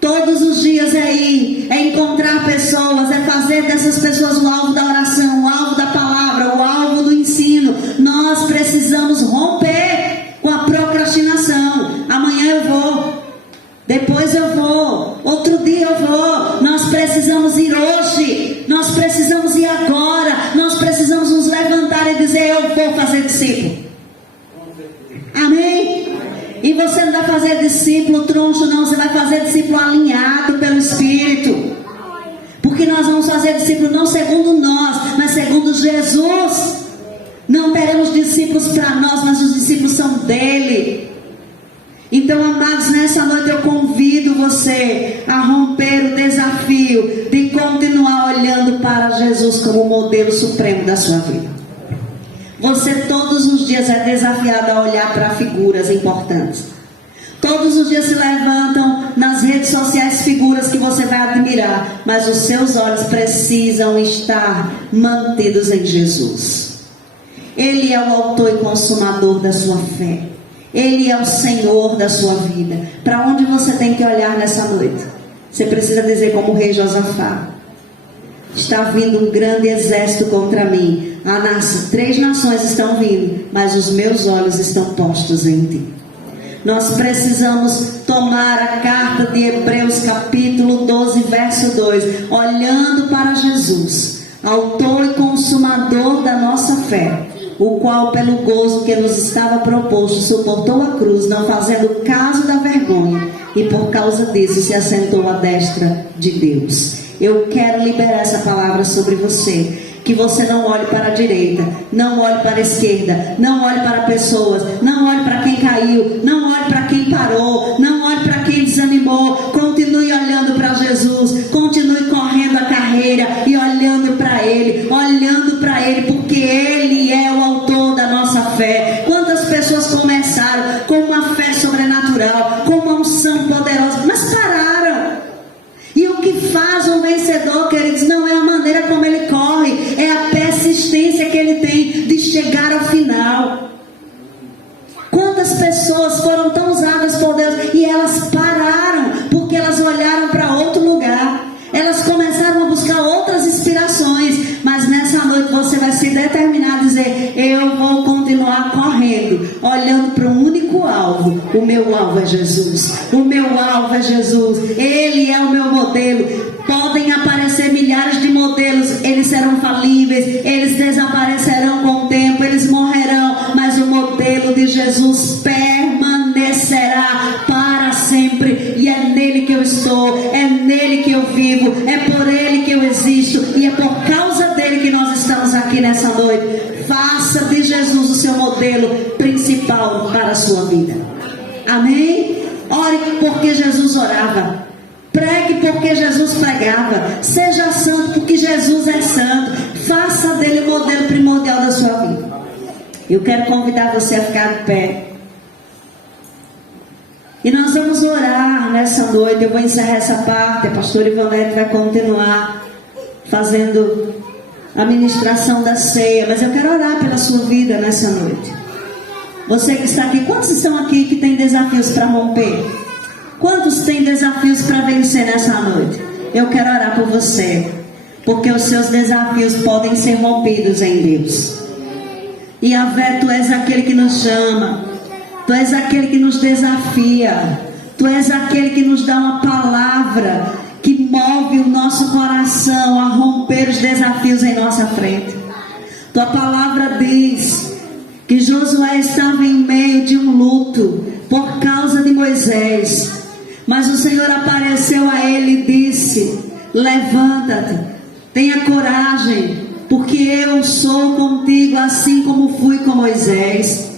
Todos os dias é ir, é encontrar pessoas, é fazer dessas pessoas o alvo da oração, o alvo da palavra, o alvo do ensino. Nós precisamos romper com a procrastinação. Amanhã eu vou, depois eu vou, outro dia eu vou. Nós precisamos ir hoje, nós precisamos ir agora, nós precisamos nos levantar e dizer: eu vou fazer discípulo. Amém? E você não vai fazer discípulo troncho, não. Você vai fazer discípulo alinhado pelo Espírito. Porque nós vamos fazer discípulo não segundo nós, mas segundo Jesus. Não teremos discípulos para nós, mas os discípulos são dele. Então, amados, nessa noite eu convido você a romper o desafio de continuar olhando para Jesus como o modelo supremo da sua vida. Você todos os dias é desafiado a olhar para figuras importantes. Todos os dias se levantam nas redes sociais figuras que você vai admirar, mas os seus olhos precisam estar mantidos em Jesus. Ele é o autor e consumador da sua fé. Ele é o Senhor da sua vida. Para onde você tem que olhar nessa noite? Você precisa dizer como o rei Josafá: está vindo um grande exército contra mim. 3 nações estão vindo, mas os meus olhos estão postos em ti. Nós precisamos tomar a carta de Hebreus capítulo 12, verso 2, olhando para Jesus, autor e consumador da nossa fé, o qual pelo gozo que nos estava proposto suportou a cruz, não fazendo caso da vergonha, e por causa disso se assentou à destra de Deus. Eu quero liberar essa palavra sobre você. Que você não olhe para a direita, não olhe para a esquerda, não olhe para pessoas, não olhe para quem caiu, não olhe para quem parou, não olhe para quem desanimou. Continue olhando para Jesus, continue correndo a carreira e olhando para Ele, porque Ele é o autor da nossa fé. Quantas pessoas começaram com uma fé sobrenatural, com uma unção poderosa, mas pararam. E o que faz um vencedor, queridos, não é a maneira como ele corre, é a persistência que ele tem de chegar ao final. Quantas pessoas foram tão usadas por Deus e elas pararam porque elas olharam para outro lugar, elas começaram a buscar outras inspirações. Mas nessa noite você vai se determinar a dizer: eu vou continuar correndo, olhando para um único alvo. O meu alvo é Jesus, o meu alvo é Jesus, Ele é o meu modelo. Podem aparecer milhares de modelos, eles serão falíveis, eles desaparecerão com o tempo, eles morrerão, mas o modelo de Jesus permanecerá para sempre. E é nele que eu estou, é nele que eu vivo, é por ele que eu existo, e é por causa dele que nós estamos aqui nessa noite. Faça de Jesus o seu modelo principal para a sua vida. Amém? Ore porque Jesus orava, pregue porque Jesus pregava, seja santo porque Jesus é santo. Faça dele o modelo primordial da sua vida. Eu quero convidar você a ficar de pé. E nós vamos orar nessa noite. Eu vou encerrar essa parte. A pastora Ivonete vai continuar fazendo a ministração da ceia. Mas eu quero orar pela sua vida nessa noite. Você que está aqui, quantos estão aqui que tem desafios para romper? Quantos têm desafios para vencer nessa noite? Eu quero orar por você, porque os seus desafios podem ser rompidos em Deus. E Yahvé, Tu és aquele que nos chama, Tu és aquele que nos desafia, Tu és aquele que nos dá uma palavra que move o nosso coração a romper os desafios em nossa frente. Tua palavra diz que Josué estava em meio de um luto por causa de Moisés, mas o Senhor apareceu a ele e disse: levanta-te, tenha coragem, porque eu sou contigo, assim como fui com Moisés.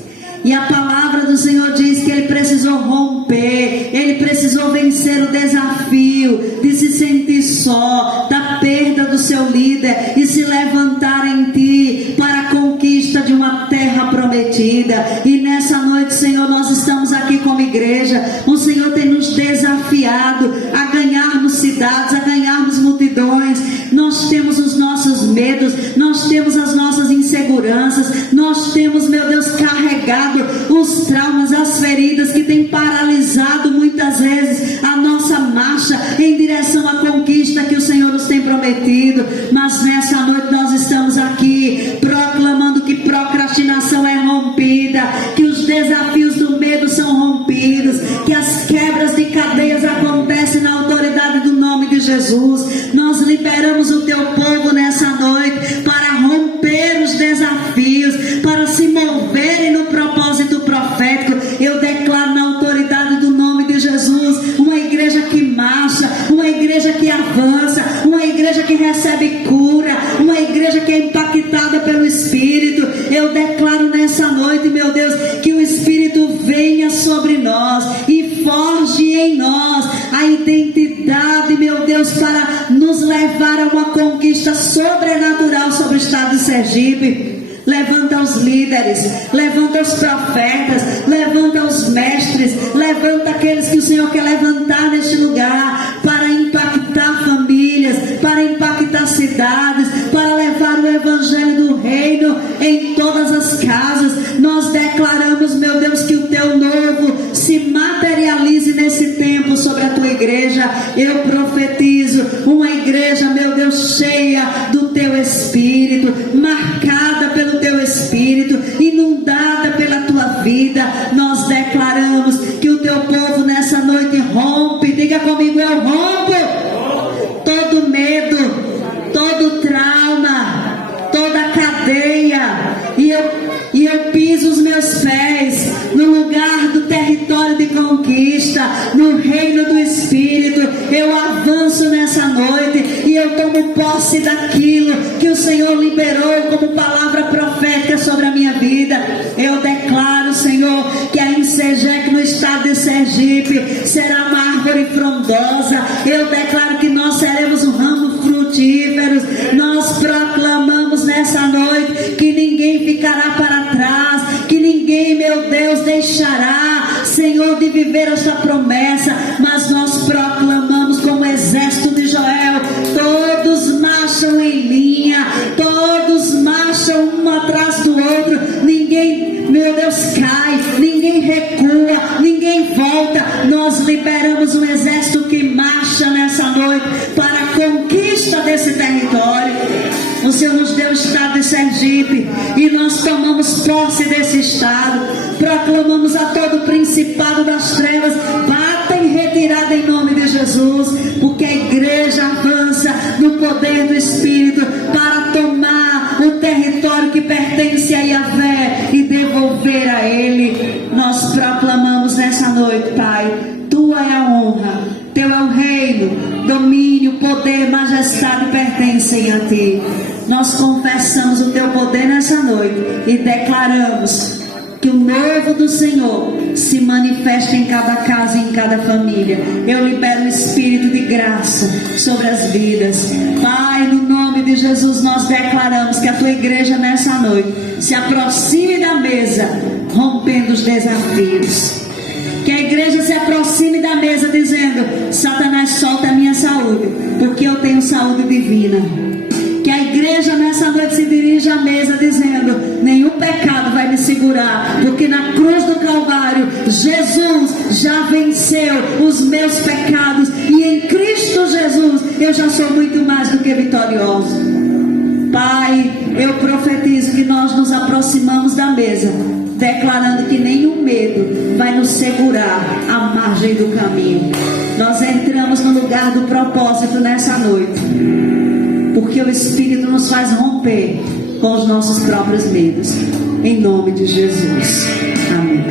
E a palavra do Senhor diz que ele precisou romper, ele precisou vencer o desafio de se sentir só, da perda do seu líder, e se levantar em ti para a conquista de uma terra prometida. E nessa noite, Senhor, nós estamos aqui como igreja. O Senhor tem nos desafiado a ganharmos cidades, a ganharmos multidões. Nós temos os nossos medos, nós temos as nossas inseguranças, nós temos, meu Deus, carregado os traumas, as feridas que têm paralisado muitas vezes a nossa marcha em direção à conquista que o Senhor nos tem prometido. Mas nessa noite nós estamos aqui proclamando que procrastinação é rompida, que os desafios do medo são rompidos, que as quebras de cadeias acontecem na autoridade do nome de Jesus. Nós liberamos o teu povo nessa noite para romper os desafios, para se moverem no propósito profético. Eu declaro na autoridade do nome de Jesus uma igreja que marcha, uma igreja que avança, uma igreja que recebe cura, uma igreja que é impactada pelo Espírito. Eu declaro nessa noite, meu Deus, que o Espírito venha sobre nós e forge em nós a identidade, meu Deus, para nos levar a uma conquista sobrenatural sobre o estado de Sergipe. Levanta os líderes, levanta os profetas, levanta os mestres, levanta aqueles que o Senhor quer levantar neste lugar para impactar famílias, para impactar cidades, para levar o evangelho do reino em todas as igreja. Eu profetizo uma igreja, meu Deus, cheia do teu Espírito, marcada pelo teu Espírito, inundada pela tua vida. Nós declaramos que o teu povo nessa noite rompe. Diga comigo: eu rompo todo medo, todo trauma, toda cadeia, e eu piso os meus pés no lugar do território de conquista, no reino do Espírito. Eu avanço nessa noite e eu tomo posse daquilo que o Senhor liberou como palavra profética sobre a minha vida. Eu declaro, Senhor, que a Insegec no estado de Sergipe será uma árvore frondosa. Eu declaro que nós seremos um ramo frutífero. Nós proclamamos nessa noite que ninguém ficará para trás, que ninguém, meu Deus, deixará, Senhor, de viver essa promessa. Mas nós proclamamos como exército de Joel: todos marcham em linha, todos marcham um atrás do outro. Ninguém, meu Deus, cai, ninguém recua, ninguém volta. Nós liberamos um exército que marcha nessa noite para a conquista desse território. O Senhor nos deu o estado de Sergipe e nós tomamos posse desse estado. Proclamamos a todo o principado das trevas: bata em retirada em nome de Jesus, porque a igreja avança no poder do Espírito para tomar o território que pertence a Yahvé e devolver a Ele. Nós proclamamos nessa noite, Pai: tua é a honra, teu é o reino, domínio, poder, majestade pertencem a ti. Nós confessamos o teu poder nessa noite e declaramos que o novo do Senhor se manifesta em cada casa e em cada família. Eu libero o Espírito de graça sobre as vidas. Pai, no nome de Jesus, nós declaramos que a tua igreja nessa noite se aproxime da mesa, rompendo os desafios. Que a igreja se aproxime da mesa dizendo: Satanás, solta a minha saúde, porque eu tenho saúde divina. Que a igreja nessa noite se dirija à mesa dizendo: nenhum pecado vai me segurar, porque na cruz do Calvário Jesus já venceu os meus pecados, e em Cristo Jesus eu já sou muito mais do que vitorioso. Pai, eu profetizo que nós nos aproximamos da mesa, declarando que nenhum medo vai nos segurar à margem do caminho. Nós entramos no lugar do propósito nessa noite, porque o Espírito nos faz romper com os nossos próprios medos. Em nome de Jesus. Amém.